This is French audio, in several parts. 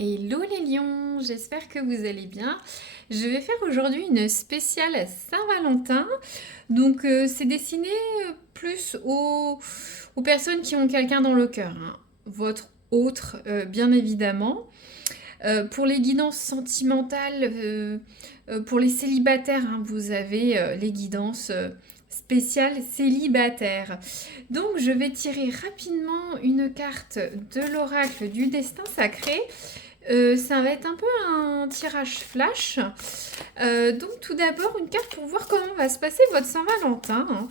Hello les lions, j'espère que vous allez bien. Je vais faire aujourd'hui une spéciale Saint-Valentin. Donc c'est destiné plus aux personnes qui ont quelqu'un dans le cœur, hein. Votre autre, bien évidemment. Pour les guidances sentimentales, pour les célibataires, hein, vous avez les guidances spéciales célibataires. Donc je vais tirer rapidement une carte de l'oracle du destin sacré. Ça va être un peu un tirage flash. Donc tout d'abord, une carte pour voir comment va se passer votre Saint-Valentin, hein.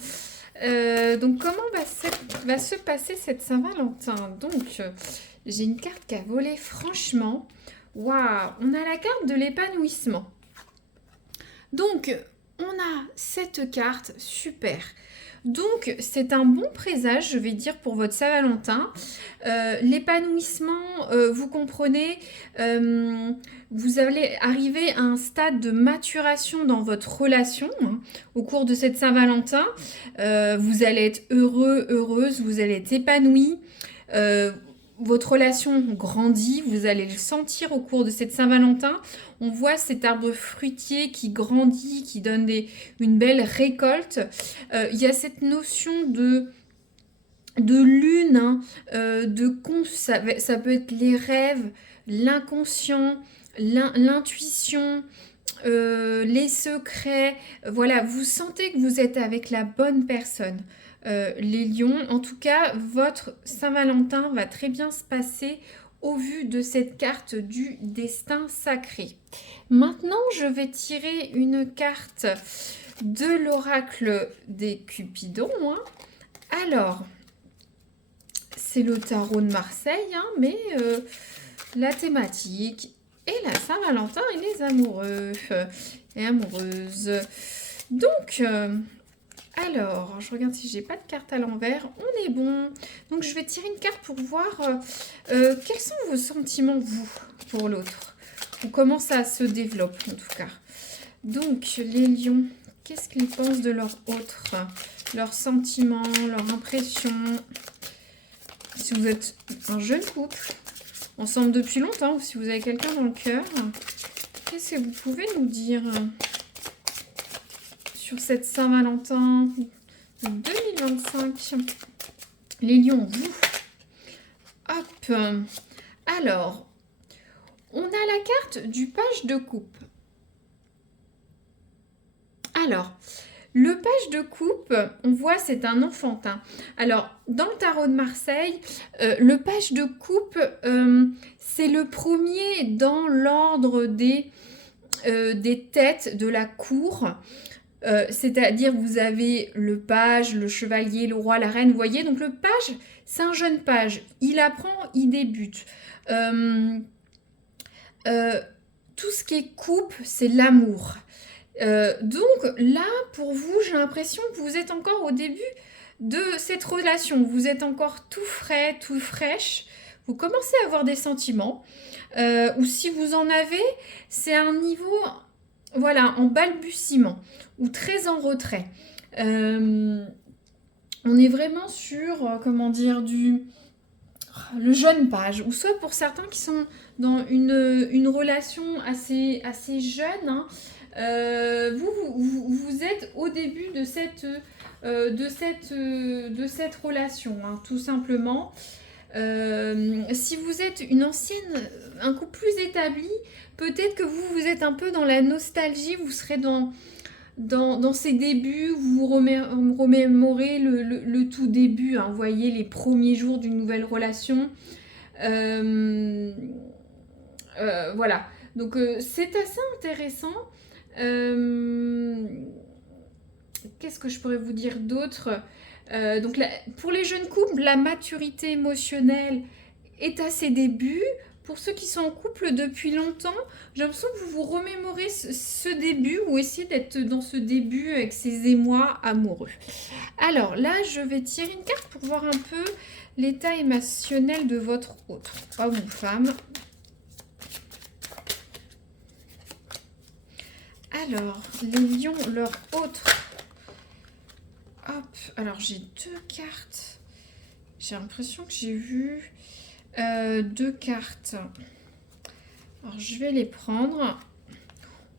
Donc comment va se passer cette Saint-Valentin. Donc j'ai une carte qui a volé franchement. Waouh, on a la carte de l'épanouissement. Donc on a cette carte, super. Donc c'est un bon présage, je vais dire, pour votre Saint-Valentin. L'épanouissement, vous comprenez, vous allez arriver à un stade de maturation dans votre relation, hein, au cours de cette Saint-Valentin. Vous allez être heureux, heureuse, vous allez être épanoui. Euh, Votre relation grandit, vous allez le sentir au cours de cette Saint-Valentin. On voit cet arbre fruitier qui grandit, qui donne une belle récolte. Il y a cette notion de lune, hein, ça peut être les rêves, l'inconscient, l'intuition, les secrets. Voilà, vous sentez que vous êtes avec la bonne personne. Les lions, en tout cas, votre Saint-Valentin va très bien se passer au vu de cette carte du destin sacré. Maintenant, je vais tirer une carte de l'oracle des Cupidons, hein. Alors, c'est le tarot de Marseille, hein, mais la thématique est la Saint-Valentin et les amoureux et amoureuses. Donc, alors, je regarde si j'ai pas de carte à l'envers. On est bon. Donc, je vais tirer une carte pour voir quels sont vos sentiments, vous, pour l'autre. Ou comment ça se développe, en tout cas. Donc, les lions, qu'est-ce qu'ils pensent de leur autre? Leurs sentiments, leurs impressions. Si vous êtes un jeune couple, ensemble depuis longtemps, ou si vous avez quelqu'un dans le cœur, qu'est-ce que vous pouvez nous dire sur cette Saint-Valentin 2025? Les lions, vous. Hop. Alors, on a la carte du page de coupe. Alors, le page de coupe, on voit, c'est un enfantin. Alors, dans le tarot de Marseille, le page de coupe, c'est le premier dans l'ordre des têtes de la cour. C'est-à-dire, vous avez le page, le chevalier, le roi, la reine, vous voyez. Donc, le page, c'est un jeune page. Il apprend, il débute. Euh, euh, tout ce qui est coupe, c'est l'amour. Donc là, pour vous, j'ai l'impression que vous êtes encore au début de cette relation. Vous êtes encore tout frais, tout fraîche. Vous commencez à avoir des sentiments. Ou si vous en avez, c'est un niveau, voilà, en balbutiement ou très en retrait. Euh, on est vraiment sur, comment dire, le jeune page. Ou soit pour certains qui sont dans une relation assez jeune, hein, vous êtes au début de cette relation, hein, tout simplement. Si vous êtes une ancienne, un couple plus établi, peut-être que vous êtes un peu dans la nostalgie, vous serez dans ces débuts, vous remémorez le tout début, hein, vous voyez les premiers jours d'une nouvelle relation. Euh, voilà, donc c'est assez intéressant. Euh, Qu'est-ce que je pourrais vous dire d'autre? Donc pour les jeunes couples, la maturité émotionnelle est à ses débuts. Pour ceux qui sont en couple depuis longtemps, j'ai l'impression que vous vous remémorez ce début ou essayez d'être dans ce début avec ces émois amoureux. Alors là, je vais tirer une carte pour voir un peu l'état émotionnel de votre autre, homme ou femme. Alors, les lions, leur autre. Hop, alors j'ai deux cartes. J'ai l'impression que j'ai vu deux cartes. Alors, je vais les prendre.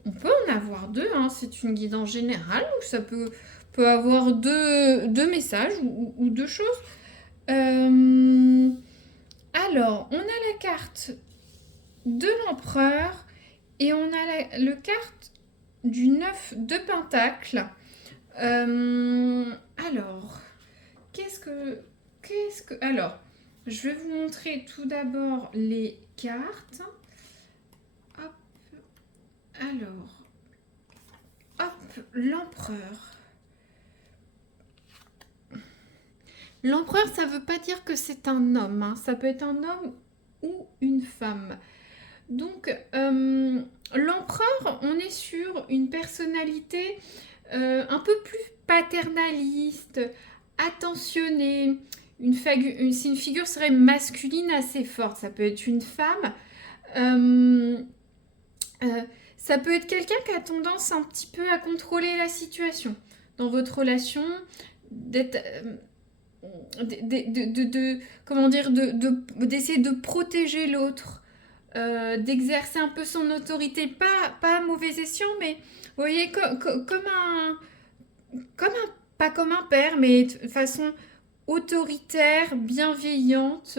On peut en avoir deux, hein, c'est une guidance générale, ou ça peut avoir deux messages ou deux choses. Alors, on a la carte de l'empereur et on a le carte du 9 de Pentacle. Alors, qu'est-ce que... Alors, je vais vous montrer tout d'abord les cartes. Hop. Alors, hop, l'empereur. L'empereur, ça ne veut pas dire que c'est un homme, hein. Ça peut être un homme ou une femme. Donc, l'empereur, on est sur une personnalité un peu plus paternaliste, attentionnée. C'est une figure serait masculine assez forte. Ça peut être une femme. Euh, Ça peut être quelqu'un qui a tendance un petit peu à contrôler la situation dans votre relation, d'être, comment dire, d'essayer de protéger l'autre, d'exercer un peu son autorité, pas à mauvais escient, mais vous voyez, pas comme un père, mais de façon autoritaire, bienveillante,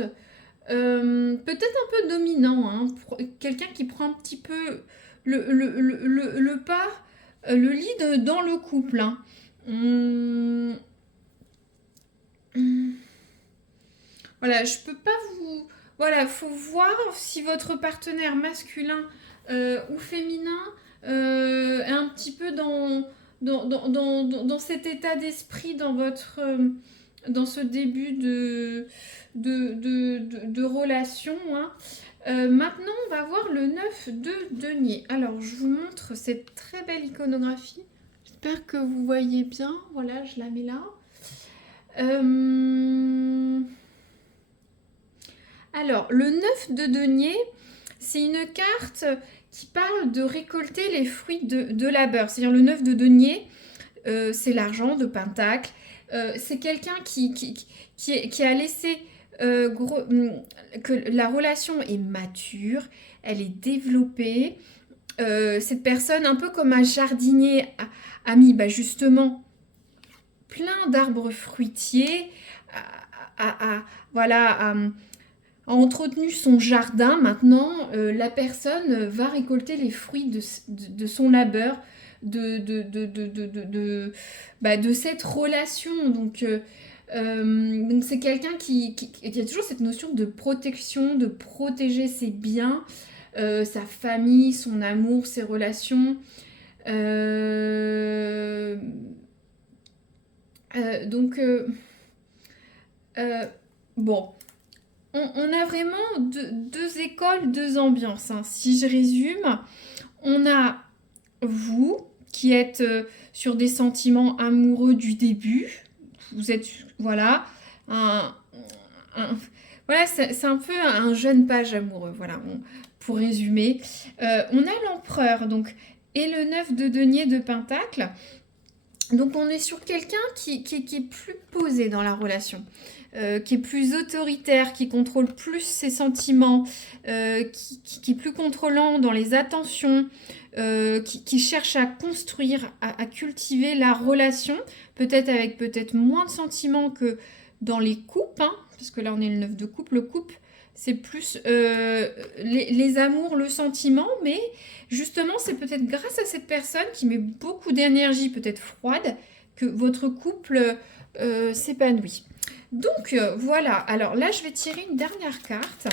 peut-être un peu dominant, hein, quelqu'un qui prend un petit peu le pas, le lead dans le couple. Hein. Hum, Voilà, je peux pas vous. Voilà, faut voir si votre partenaire masculin ou féminin est un petit peu dans cet état d'esprit dans dans ce début de relation. Hein. Maintenant, on va voir le 9 de denier. Alors, je vous montre cette très belle iconographie. J'espère que vous voyez bien. Voilà, je la mets là. Alors, le 9 de denier, c'est une carte qui parle de récolter les fruits de labeur. C'est-à-dire le 9 de denier, c'est l'argent de Pentacle. C'est quelqu'un qui a laissé que la relation est mature, elle est développée. Cette personne, un peu comme un jardinier, a mis justement plein d'arbres fruitiers, voilà, a entretenu son jardin. Maintenant, la personne va récolter les fruits de son labeur, de cette relation. Donc, c'est quelqu'un qui a toujours cette notion de protection, de protéger ses biens, sa famille, son amour, ses relations. Donc, bon, on a vraiment deux écoles, deux ambiances. Hein. Si je résume, on a vous qui êtes sur des sentiments amoureux du début. Vous êtes, voilà, voilà, c'est un peu un jeune page amoureux. Voilà, pour résumer. On a l'empereur, donc, et le 9 de denier de Pentacle. Donc on est sur quelqu'un qui est plus posé dans la relation, qui est plus autoritaire, qui contrôle plus ses sentiments, qui est plus contrôlant dans les attentions, qui cherche à construire, à cultiver la relation, peut-être moins de sentiments que dans les coupes, hein, parce que là on est le 9 de coupe, le couple c'est plus les amours, le sentiment, mais justement, c'est peut-être grâce à cette personne qui met beaucoup d'énergie, peut-être froide, que votre couple s'épanouit. Donc voilà, alors là je vais tirer une dernière carte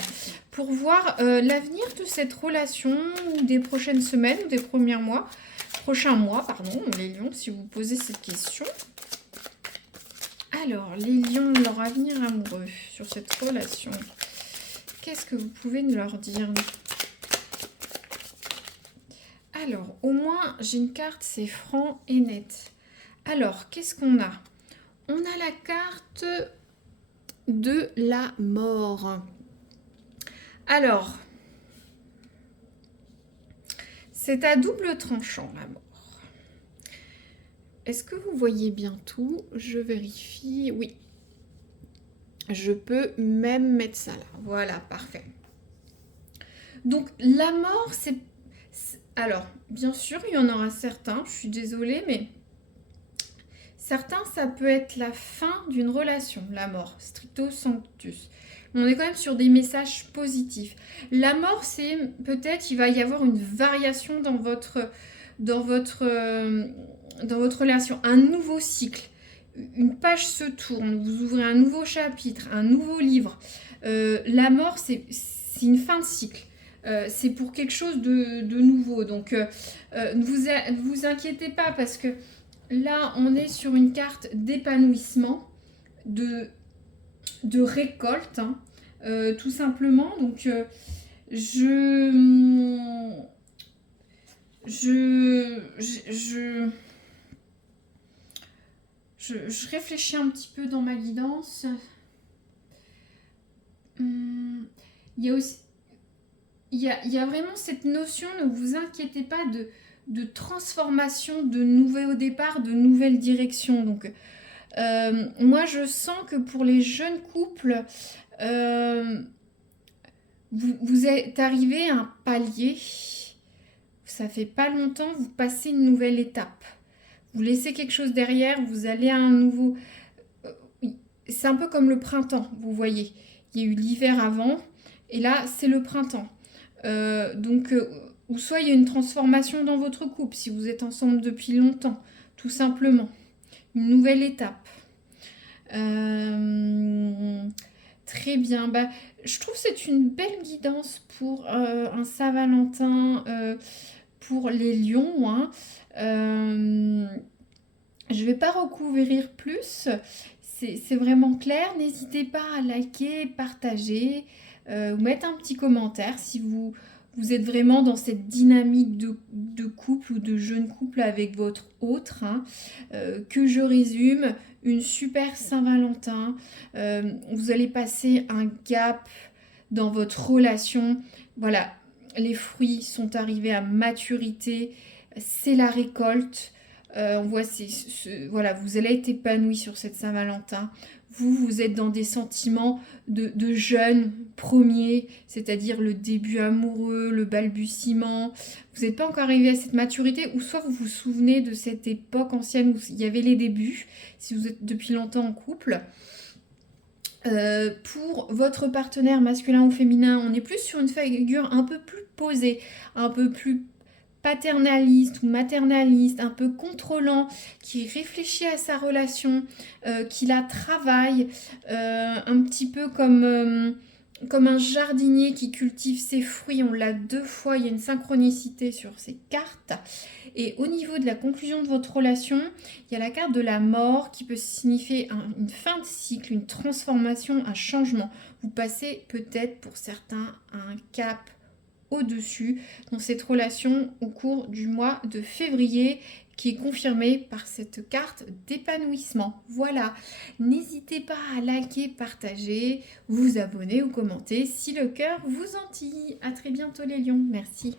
pour voir l'avenir de cette relation des prochaines semaines ou des prochains mois, pardon, les lions, si vous posez cette question. Alors, les lions, leur avenir amoureux sur cette relation. Qu'est-ce que vous pouvez nous leur dire? Alors, au moins, j'ai une carte, c'est franc et net. Alors, qu'est-ce qu'on a? On a la carte de la mort. Alors, c'est à double tranchant, la mort. Est-ce que vous voyez bien tout? Je vérifie. Oui. Je peux même mettre ça là. Voilà, parfait. Donc la mort, alors, bien sûr, il y en aura certains, je suis désolée, mais certains, ça peut être la fin d'une relation, la mort, stricto sensus. On est quand même sur des messages positifs. La mort, c'est peut-être, il va y avoir une variation dans votre, euh, dans votre relation, un nouveau cycle. Une page se tourne, vous ouvrez un nouveau chapitre, un nouveau livre. La mort, c'est une fin de cycle. C'est pour quelque chose de nouveau. Donc, ne vous inquiétez pas parce que là, on est sur une carte d'épanouissement, de récolte, hein, tout simplement. Donc, je, je, je, je réfléchis un petit peu dans ma guidance. Il y a aussi, il y a vraiment cette notion, ne vous inquiétez pas, de transformation, de nouveaux départs, de nouvelles directions. Donc, moi, je sens que pour les jeunes couples, euh, vous êtes arrivé à un palier. Ça fait pas longtemps, vous passez une nouvelle étape. Vous laissez quelque chose derrière, vous allez à un nouveau... C'est un peu comme le printemps, vous voyez. Il y a eu l'hiver avant, et là, c'est le printemps. Donc, ou soit il y a une transformation dans votre couple, si vous êtes ensemble depuis longtemps, tout simplement. Une nouvelle étape. Très bien. Bah, je trouve que c'est une belle guidance pour un Saint-Valentin, pour les lions. Hein. Je ne vais pas recouvrir plus. C'est vraiment clair. N'hésitez pas à liker, partager, ou mettre un petit commentaire si vous êtes vraiment dans cette dynamique de couple ou de jeune couple avec votre autre. Hein. Que je résume, une super Saint-Valentin. Vous allez passer un gap dans votre relation. Voilà, les fruits sont arrivés à maturité. C'est la récolte. On voit, voilà, vous allez être épanoui sur cette Saint-Valentin. Vous êtes dans des sentiments de jeunes premiers, c'est-à-dire le début amoureux, le balbutiement. Vous n'êtes pas encore arrivé à cette maturité, ou soit vous vous souvenez de cette époque ancienne où il y avait les débuts, si vous êtes depuis longtemps en couple. Pour votre partenaire masculin ou féminin, on est plus sur une figure un peu plus posée, un peu plus paternaliste ou maternaliste, un peu contrôlant, qui réfléchit à sa relation, qui la travaille, un petit peu comme un jardinier qui cultive ses fruits. On l'a deux fois, il y a une synchronicité sur ces cartes. Et au niveau de la conclusion de votre relation, il y a la carte de la mort qui peut signifier une fin de cycle, une transformation, un changement. Vous passez peut-être pour certains à un cap au-dessus dans cette relation au cours du mois de février qui est confirmée par cette carte d'épanouissement. Voilà, n'hésitez pas à liker, partager, vous abonner ou commenter si le cœur vous en tille. À très bientôt les lions, merci.